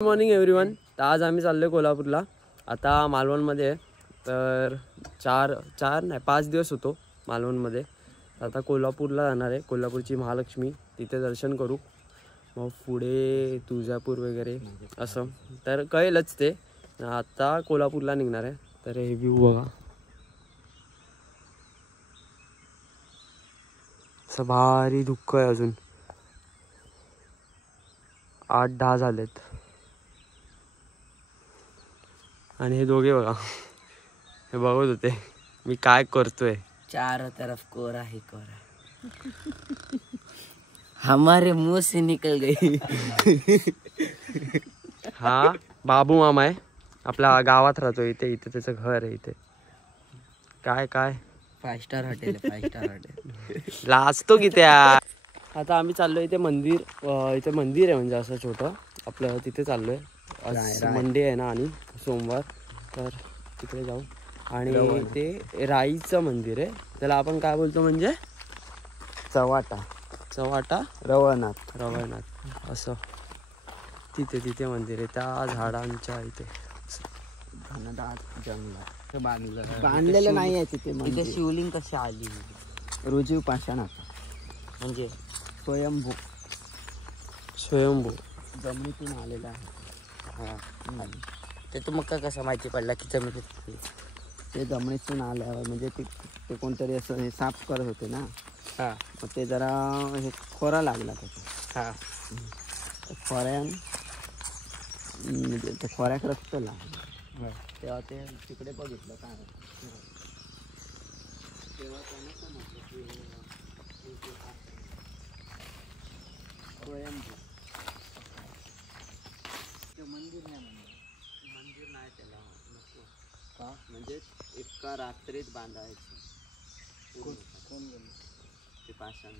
Good morning everyone. तर आज आम्ही चाललो कोल्हापूरला. आता मालवणमध्ये तर 5 दिवस होतो मालवणमध्ये. आता कोल्हापूरला जाणार आहे. कोल्हापूरची महालक्ष्मी तिथे दर्शन करू, मग पुढे तुळजापूर वगैरे असं तर कळेलच ते. आता कोल्हापूरला निघणार आहे. तर हे व्ह्यू बघा, असं भारी दुःख आहे. अजून 8-10 झालेत. आणि हे दोघे बघा, हे बघत होते मी काय करतोय. चारों तरफ कोरा ही कोरा, हमारे मुंह से निकल गई. हा बाबू मामा आहे, आपल्या गावात राहतो. इथे त्याचं घर आहे. इथे काय 5 स्टार हॉटेल आहे, 5 स्टार हॉटेल. लाजतो की त्या. आता आम्ही चाललोय इथे मंदिर. इथे मंदिर आहे म्हणजे असं छोटं आपलं. तिथे चाललोय. आज मंडे आहे ना आणि सोमवार, तर तिकडे जाऊ. आणि ते राईचं मंदिर आहे. त्याला आपण काय बोलतो म्हणजे चव्हाटा रवळनाथ असं. तिथे मंदिर आहे त्या झाडांच्या इथे. जंगलात बांधलेलं नाही आहे तिथे. तिथे शिवलिंग कशी आली? रुजीव पाषाणात म्हणजे स्वयंभू जमिनीतून आलेला आहे. ते मग कसं माहिती पडला की जमिनीत? ते जमिनीतून आल्यावर म्हणजे ते कोणतरी असं हे साफ करत होते ना. मग ते जरा हे खोरा लागला त्याचा. खोऱ्यान म्हणजे ते खोऱ्याक रक्त लागलं. तेव्हा ते तिकडे बघितलं काय तेव्हा त्यानं समजलं की स्वयंभू. ते मंदिर नाही त्याला नको का, म्हणजे एका रात्रीत बांधायचं. कोण ते पाषाण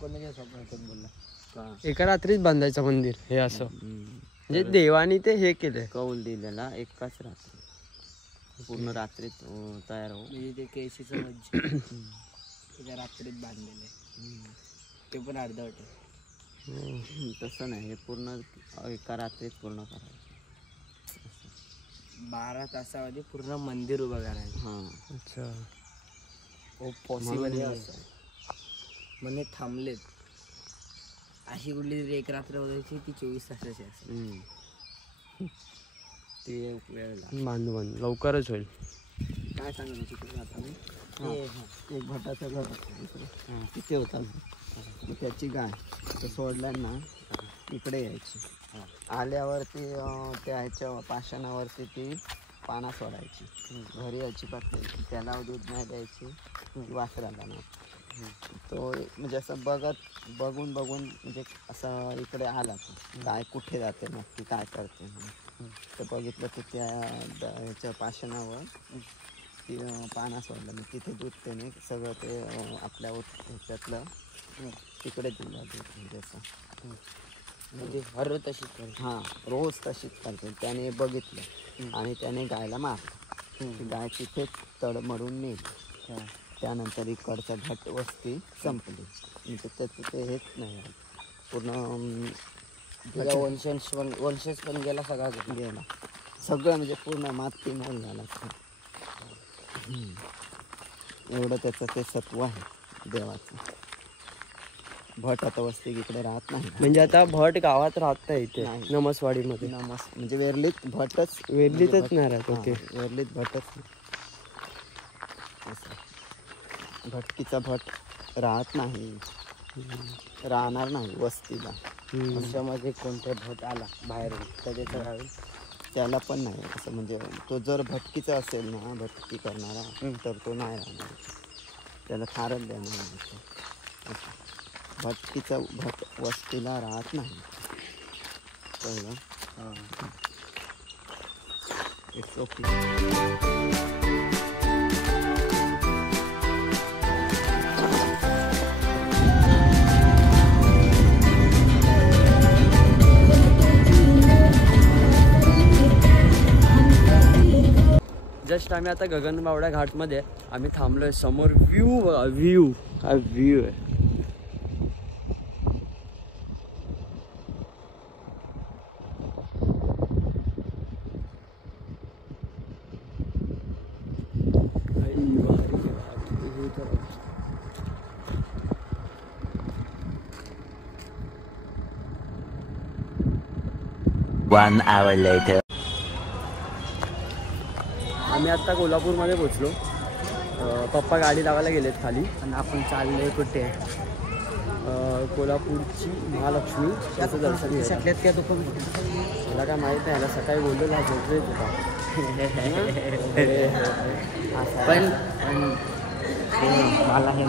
कोणाच्या स्वप्नातून बोलला का एका रात्रीत बांधायचं मंदिर हे असं. म्हणजे देवानी ते हे केलंय, कौल दिलेला एकाच रात्री पूर्ण रात्रीत तयार हो. म्हणजे ते केशीचं मज्जा एका रात्रीत बांधलेलं, ते पण अर्धवट. तसं नाही, हे पूर्ण एका रात्रीत पूर्ण करायचं. 12 तासामध्ये पूर्ण मंदिर उभं करायचं. हां अच्छा. हो पॉसिबल आहे. म्हणे थांबलेत अशी कुठली तरी एक रात्र बघायची ती 24 तासाची असते. ते वेळ लागतो. बांधू लवकरच होईल. काय सांगितलं तिकडे आता मी एक भटाचं घर दुसरं तिथे होता. मग त्याची गाय ते सोडल्यानं ना इकडे यायची. आल्यावरती त्या ह्याच्या पाषाणावरती ती पाना सोडायची. घरी अजिबात द्यायची. त्याला दूध नाही द्यायची, वासराला ना. तो म्हणजे असं बघून म्हणजे असं इकडे आला तो गाय कुठे जाते नक्की काय करते तर बघितलं की त्या ह्याच्या पाषाणावर ती पाना सोडलं. मग तिथे दूध त्याने सगळं ते आपल्या ह्याच्यातलं तिकडे दिलं दूध. म्हणजे असं म्हणजे हर तशीच करते. हां रोज तशीच करते. त्याने बघितलं आणि त्याने गायला मारलं. गाय तिथेच तडमडून नेली. त्यानंतर इकडच्या घट वस्ती संपली. म्हणजे त्याचं ते हेच नाही पूर्ण. वंशज पण गेला, सगळा गेला सगळं. म्हणजे पूर्ण माती मोल झाला. एवढं त्याचं ते सत्व आहे देवाचं. भट आता वस्ती इकडे राहत नाही. म्हणजे आता भट गावात राहत नाही इथे नमसवाडीमध्ये. म्हणजे वेरलीत भटच वेरलीतच नाही राहत. ओके, वेरलीत भटच. भटकीचा भट राहत नाही, राहणार नाही वस्तीला. वर्षामध्ये कोणता भट आला बाहेरून तर त्याला पण नाही असं. म्हणजे तो जर भटकीचा असेल ना, भटकी करणारा, तर तो नाही राहणार. त्याला फारच देणार. भटकीचा भट वस्तीला राहत नाही. कळलं? It's okay. जस्ट आम्ही आता गगनबावडा घाटमध्ये आम्ही थांबलोय. समोर व्ह्यू काय व्ह्यू आहे. 1 hour later. आम्ही आत्ता कोल्हापूरमध्ये पोचलो. पप्पा गाडी लावायला गेलेत खाली आणि आपण चाललोय कुठे? कोल्हापूरची महालक्ष्मी त्याचं दर्शन घ्यायला. शकल्यात काय तो पण मला काय माहीत नाही, याला सकाळी बोललो हा झोपलेत होता. पण मला हे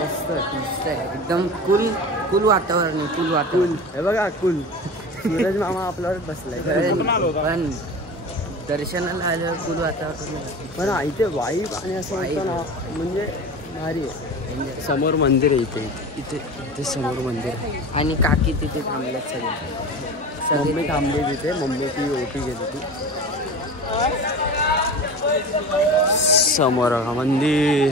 मस्त मस्त आहे, एकदम कुल वातावरण आहे, कुल वातावरण. हे बघा कुल सूरज मामा आपल्यावर बसलाय. पण दर्शनाला आल्यावर कुल वातावरण. पण इथे वाईब आणि असं वाटतं ना, म्हणजे भारी आहे. समोर मंदिर आहे इथे इथे इथे समोर मंदिर आहे. आणि काकी तिथे थांबल्यात सगळे. मम्मी थांबली तिथे, मम्मी ती ओटी घेत होती. समोर मंदिर,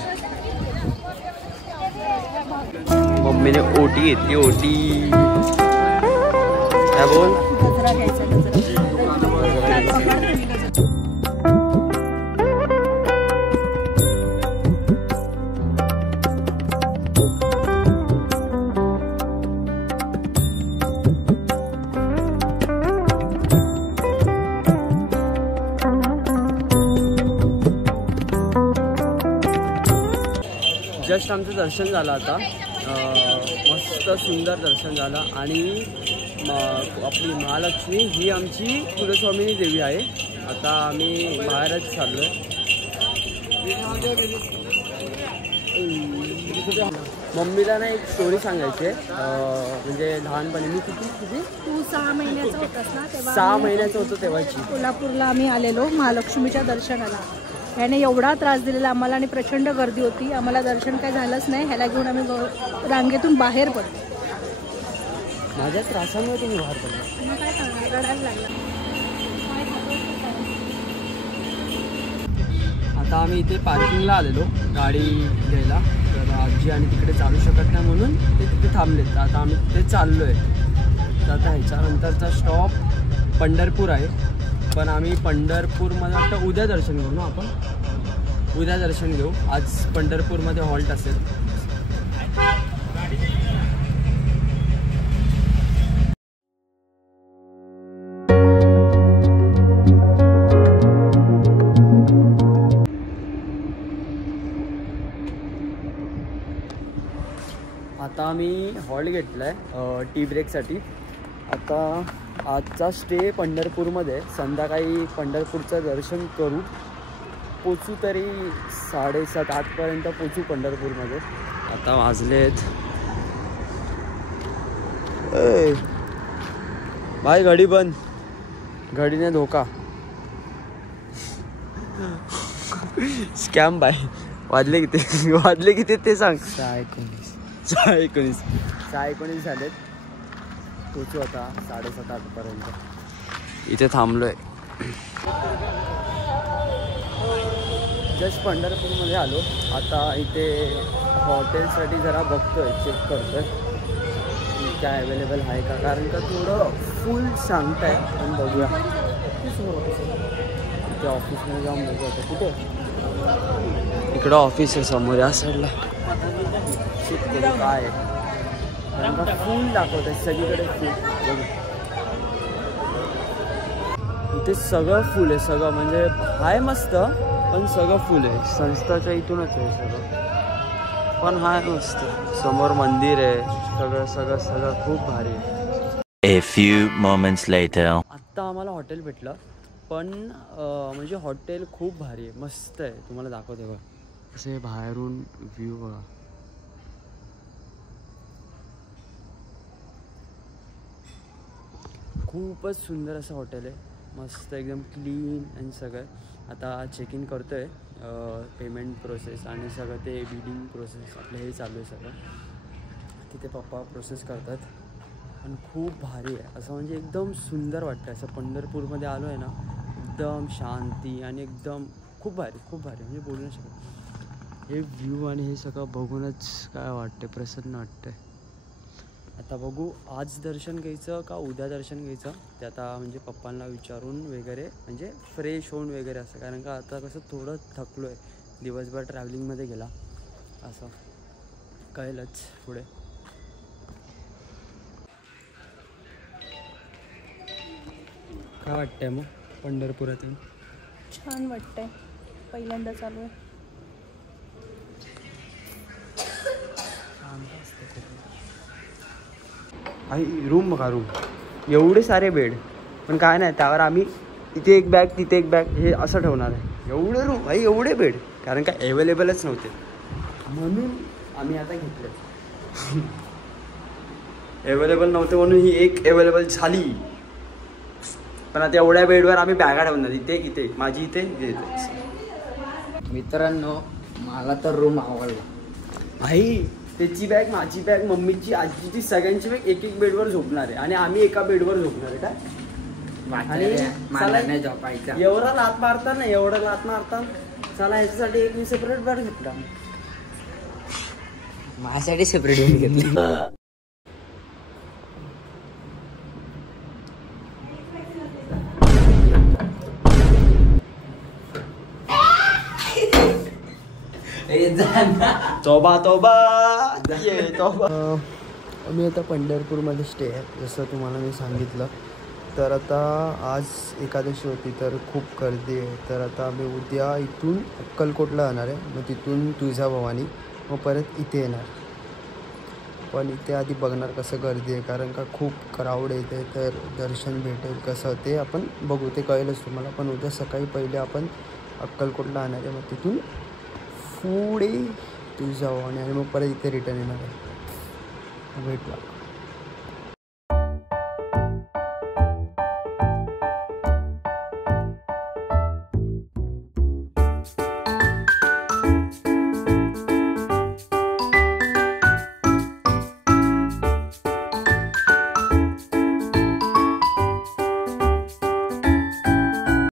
मम्मीने ओटी घेतली. ओटी काय बोल. जस्ट आमचं दर्शन झालं आता. मस्त सुंदर दर्शन झालं. आणि आपली महालक्ष्मी ही आमची कुलस्वामिनी देवी आहे. आता आम्ही बाहेरच चाललो आहे. मम्मीला ना एक स्टोरी सांगायची आहे. म्हणजे लहानपणी मी किती तू 6 महिन्याचा होतास ना तेव्हा 6 महिन्याचं होतं तेव्हाची. कोल्हापूरला आम्ही आलेलो महालक्ष्मीच्या दर्शनाला. ह्याने एवढा त्रास दिलेला आम्हाला आणि प्रचंड गर्दी होती. आम्हाला दर्शन काय झालंच नाही. ह्याला घेऊन आम्ही रांगेतून बाहेर पडलो. माझ्या त्रासामुळे तुम्ही बाहेर पडला. मग काय सांगणार, रडायला लागला. आता आम्ही इथे पार्किंगला आलेलो गाडी घ्यायला. तर आजी आणि तिकडे चालू शकत नाही म्हणून ते तिथे थांबलेत. आता आम्ही तिथे चाललो आहे. तर आता ह्याच्यानंतरचा स्टॉप पंढरपूर आहे. पण आम्ही पंढरपूरमध्ये वाटतं उद्या दर्शन घेऊ ना आपण. उद्या दर्शन घेऊ. आज पंढरपूरमध्ये हॉल्ट असेल. आता आम्ही हॉल्ट घेतला आहे टी ब्रेकसाठी. आता आजचा स्टे पंढरपूरमध्ये. संध्याकाळी पंढरपूरचं दर्शन करू. पोचू तरी 7:30-8पर्यंत पोचू पंढरपूरमध्ये. आता वाजलेत भाई घडी बंद. घडीने धोका. Scam bye. वाजले किती ते सांग. 6:19 झालेत. पोचू आता 7:30-8पर्यंत. इथे थांबलोय. जस्ट पंढरपूरमध्ये आलो. आता इथे हॉटेलसाठी जरा बघतोय, चेक करतोय काय अवेलेबल आहे का. कारण का थोडं फुल सांगताय. पण बघूया. इथे ऑफिसमध्ये जाऊन बघू आता. कुठे इकडं ऑफिस आहे समोर या साईडला. चेक करू काय आहे. कारण का फुल दाखवत आहे सगळीकडे. फुल बघू. इथे सगळं फुल आहे. सगळं म्हणजे आहे मस्त, पण सगळं फुल आहे. संस्थाच्या इथूनच आहे सगळं. पण हाय मस्त. समोर मंदिर आहे. सगळं खूप भारी आहे. A few moments later. आत्ता आम्हाला हॉटेल भेटलं. पण म्हणजे हॉटेल खूप भारी आहे, मस्त आहे. तुम्हाला दाखवते बघा. असे बाहेरून व्ह्यू बघा. खूपच सुंदर असं हॉटेल आहे. मस्त एकदम क्लीन आणि सगळं. आता चेक इन करतो आहे. पेमेंट प्रोसेस आणि सगळं ते बिलिंग प्रोसेस आपलं हे चालू आहे सगळं. तिथे पप्पा प्रोसेस करतात. पण खूप भारी आहे असं. म्हणजे एकदम सुंदर वाटतं असं. पंढरपूरमध्ये आलो आहे ना, एकदम शांती आणि एकदम खूप भारी म्हणजे बोलू नाही शकत. हे व्ह्यू आणि हे सगळं बघूनच काय वाटते, प्रसन्न वाटते. आता बघू आज दर्शन घ्यायचं का उद्या दर्शन घ्यायचं ते आता म्हणजे पप्पांना विचारून वगैरे, म्हणजे फ्रेश होऊन वगैरे असं. कारण का आता कसं थोडं थकलो आहे, दिवसभर ट्रॅव्हलिंगमध्ये गेला असं. कळलंच पुढे. काय वाटतंय मग पंढरपुरातून? छान वाटतंय, पहिल्यांदा चालू आहे. रूम बघा, रूम एवढे सारे बेड, पण काय नाही त्यावर आम्ही इथे एक बॅग तिथे एक बॅग हे असं ठेवणार आहे. एवढे रूम भाई, एवढे बेड, कारण काय अवेलेबलच नव्हते म्हणून आम्ही आता घेतले. अवेलेबल नव्हते म्हणून ही एक अवेलेबल झाली. पण आता एवढ्या बेडवर आम्ही बॅगा ठेवणार, इथे इथे माझी इथे इथे. मित्रांनो मला तर रूम आवडला भाई. त्याची बॅग, माझी बॅग, मम्मीची, आजीची, सगळ्यांची बॅग एक एक बेडवर झोपणार आहे आणि आम्ही एका बेडवर झोपणार आहे काय. मला नाही झोपायचा. एवढा लात मारता ना, एवढा लात मारता चला ह्याच्यासाठी एक मी सेपरेट बेड घेतला. माझ्यासाठी सेपरेट घेतलं. तोबा तोबा ये तोबा. आम्ही आता पंढरपूरमध्ये स्टे आहे, जसं तुम्हाला मी सांगितलं. तर आता आज एकादशी होती तर खूप गर्दी आहे. तर आता आम्ही उद्या इथून अक्कलकोटला जाणार आहे, मग तिथून तुळजाभवानी, मग परत इथे येणार. पण इथे आधी बघणार कसं गर्दी आहे, कारण का खूप क्राऊड येते. तर दर्शन भेटेल कसं ते आपण बघू, ते कळेलच तुम्हाला. पण उद्या सकाळी पहिले आपण अक्कलकोटला जाणार आहे, मग तिथून पुढे तुळजाभवानी आणि मग परत इथे रिटर्न येणार आहे. भेटला.